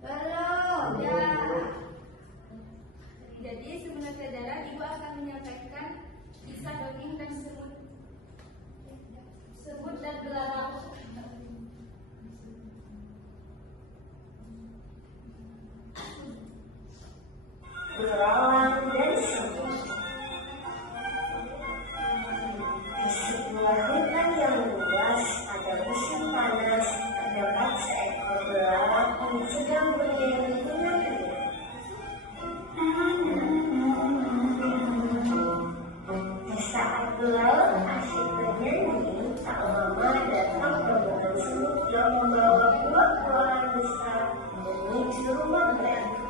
Belum. Ya. Jadi sebelum pelajaran Ibu akan menyampaikan kisah dongeng dan semut dan belalang. Belalang dan semut. Di sebuah hutan yang luas pada musim panas terdapat seekor belalang yang sedang bernyanyi dengan riang. Di saat belalang asyik bernyanyi, tak lama datang rombongan semut yang membawa buah-buahan besar menuju rumah mereka.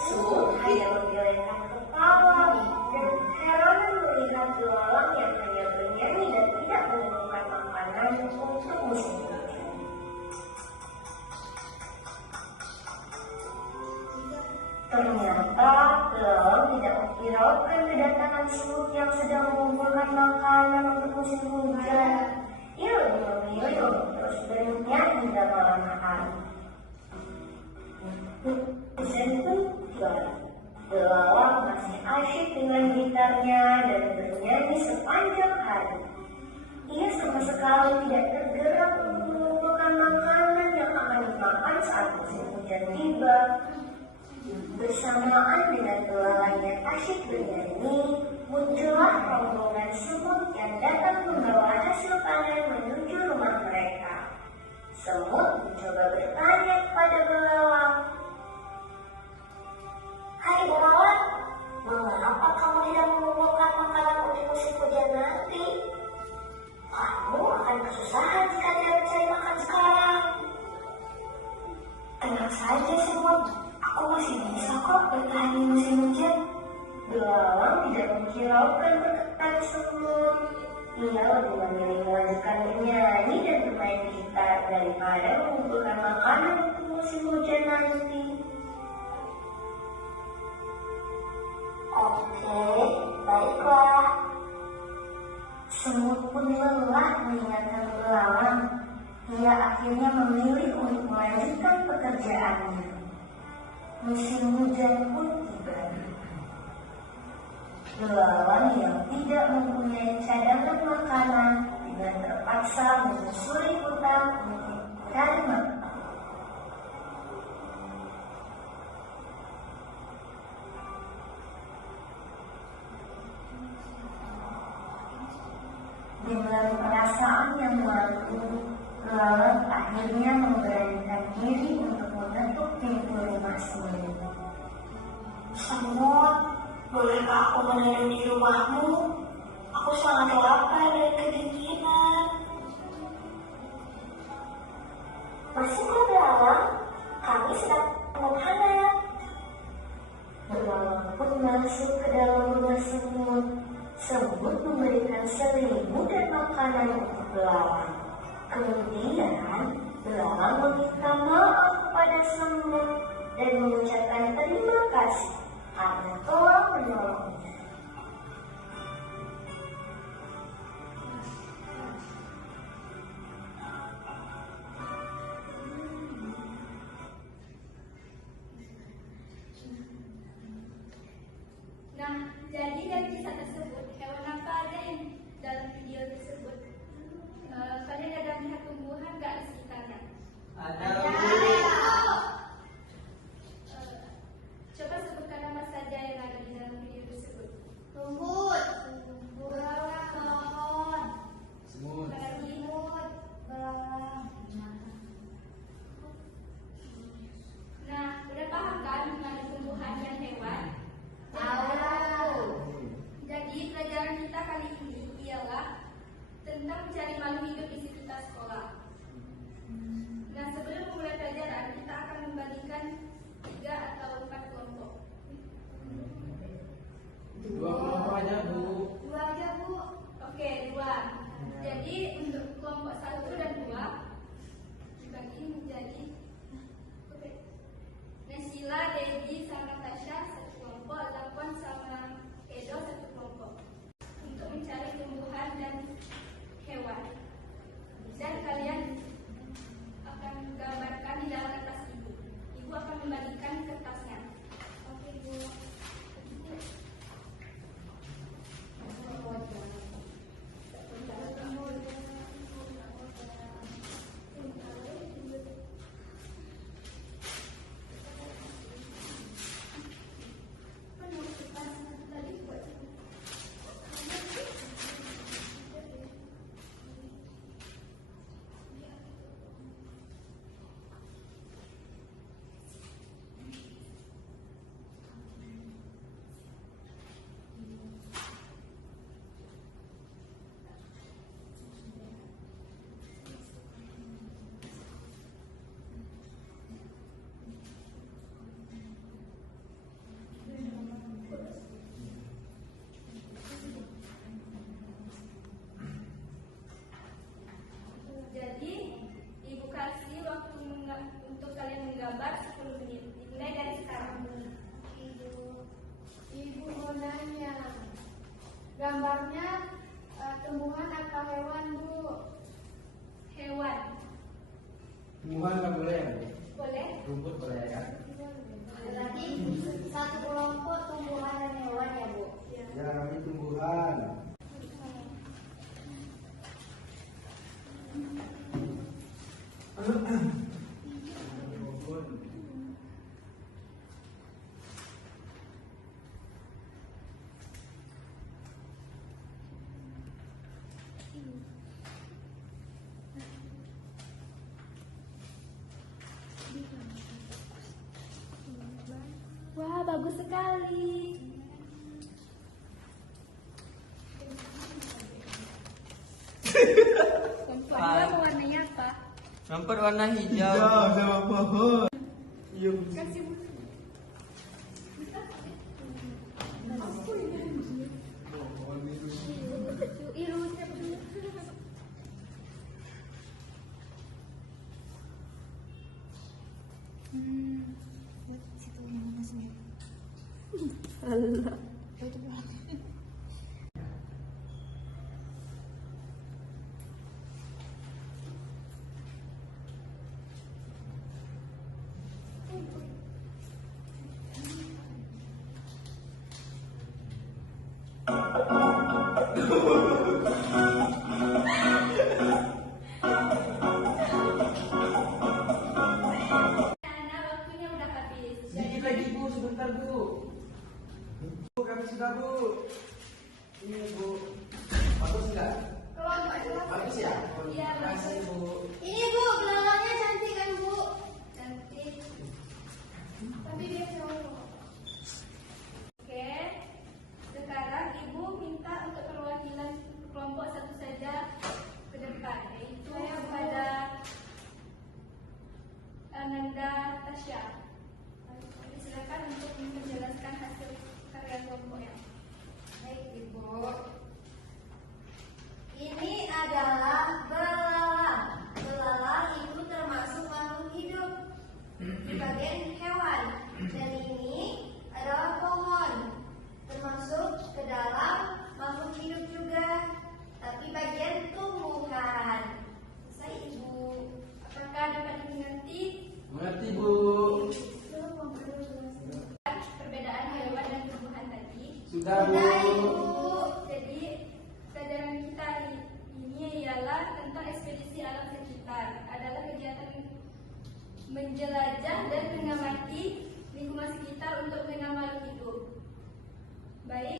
Semut hanya menggelengkan kepala dan heran melihat belalang yang hanya bernyanyi dan tidak menemukan makanan untuk musim hujan. Ternyata belalang tidak menghiraukan kedatangan semut yang sedang mengumpulkan makanan untuk musim hujan. Ia lebih memilih untuk terus bernyanyi hingga malam hari. Hujan pun tiba. Belalang masih asyik dengan gitarnya dan bernyanyi sepanjang hari. Ia sama sekali tidak tergerak untuk mengumpulkan makanan yang akan dimakan saat musim hujan tiba. Bersamaan dengan belalang yang asyik bernyanyi, muncullah rombongan semut yang datang membawa hasil panen menuju rumah mereka. Semut mencoba bertanya kepada belalang, "Hai belalang, mengapa kamu tidak mengumpulkan makanan untuk musim hujan nanti? Kamu akan kesusahan jika tidak mencari makan sekarang." "Tenang saja semut, aku masih bisa kok bertahan di musim hujan." Belalang tidak menghiraukan perkataan semut. Ia lebih memilih melanjutkan bernyanyi dan bermain gitar daripada mengumpulkan makanan untuk musim hujan nanti. "Oke, baiklah." Semut pun lelah mengingatkan belalang. Ia akhirnya memilih untuk melanjutkan pekerjaannya. Musim hujan pun tiba. Belalang yang tidak mempunyai cadangan makanan dengan terpaksa menyusuri hutan untuk mencari makan. Dengan perasaan yang malu, belalang akhirnya memberanikan diri untuk mengetuk pintu rumah semut. "Semut, bolehkah aku menginap di rumahmu? Aku sangat lapar dan kedinginan." "Masuklah belalang, kami sedang makanan." Belalang pun masuk ke dalam rumah semut. Semut memberikan selimut dan makanan untuk belalang. Kemudian belalang meminta maaf kepada semut dan mengucapkan terima kasih karena telah menolongnya. Nah, jadi dari kisah tersebut, hewan apa ada yang dalam video tersebut? Kalian ada melihat tumbuhan nggak di sekitarnya? Ada. Coba sebutkan rumput boleh ya? Berarti satu kelompok tumbuhan dan hewan ya, Bu? Ya, kami tumbuhan. Wah, bagus sekali. Perempuan warnanya apa? Rumput warna hijau. Hijau sama pohon. Iya. Kasih Allah. Waktunya udah habis. Sedikit lagi Bu, sebentar Bu. Bu, kami sudah Bu. Ini Bu. Bagus enggak? Bagus ya? Iya, Terima kasih Bu. Ini, Bu, belalangnya cantik kan, Bu? Cantik. Tapi dia cowok. Oke. Sekarang Ibu minta untuk perwakilan kelompok satu saja ke depan, yaitu kepada Ananda Tasya. Silakan untuk menjelaskan hasil karya kelompoknya. Baik, Ibu. Ini adalah belalang. Belalang itu termasuk makhluk hidup di bagian hewan. Dan ini adalah pohon, termasuk ke dalam makhluk hidup juga, tapi bagian tumbuhan. Selesai, Ibu. Apakah dapat dimengerti Mengerti Bu. perbedaan hewan dan tumbuhan tadi? Sudah Bu. Sudah, Ibu. Jadi pelajaran kita ini ialah tentang ekspedisi alam sekitar. Adalah kegiatan menjelajah dan mengamati lingkungan sekitar untuk mengenal makhluk hidup. Baik,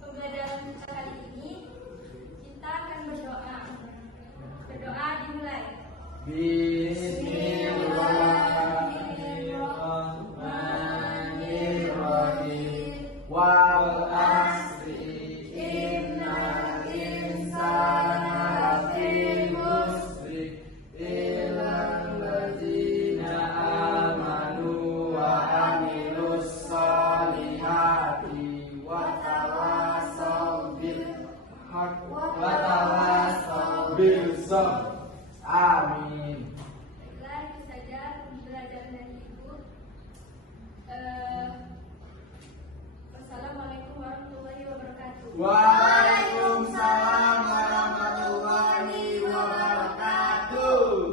pembelajaran kita kali ini kita akan berdoa. Berdoa dimulai. Bismillahirrahmanirrahim. Wal asri innal insana lafi khusr illal ladzina amanu wa amilus solihati wa tawasaw bil haqq wa tawasaw bil sabr. Amin. Baiklah, itu saja pembelajaran dari Ibu. Wassalamualaikum warahmatullahi wabarakatuh. Wah.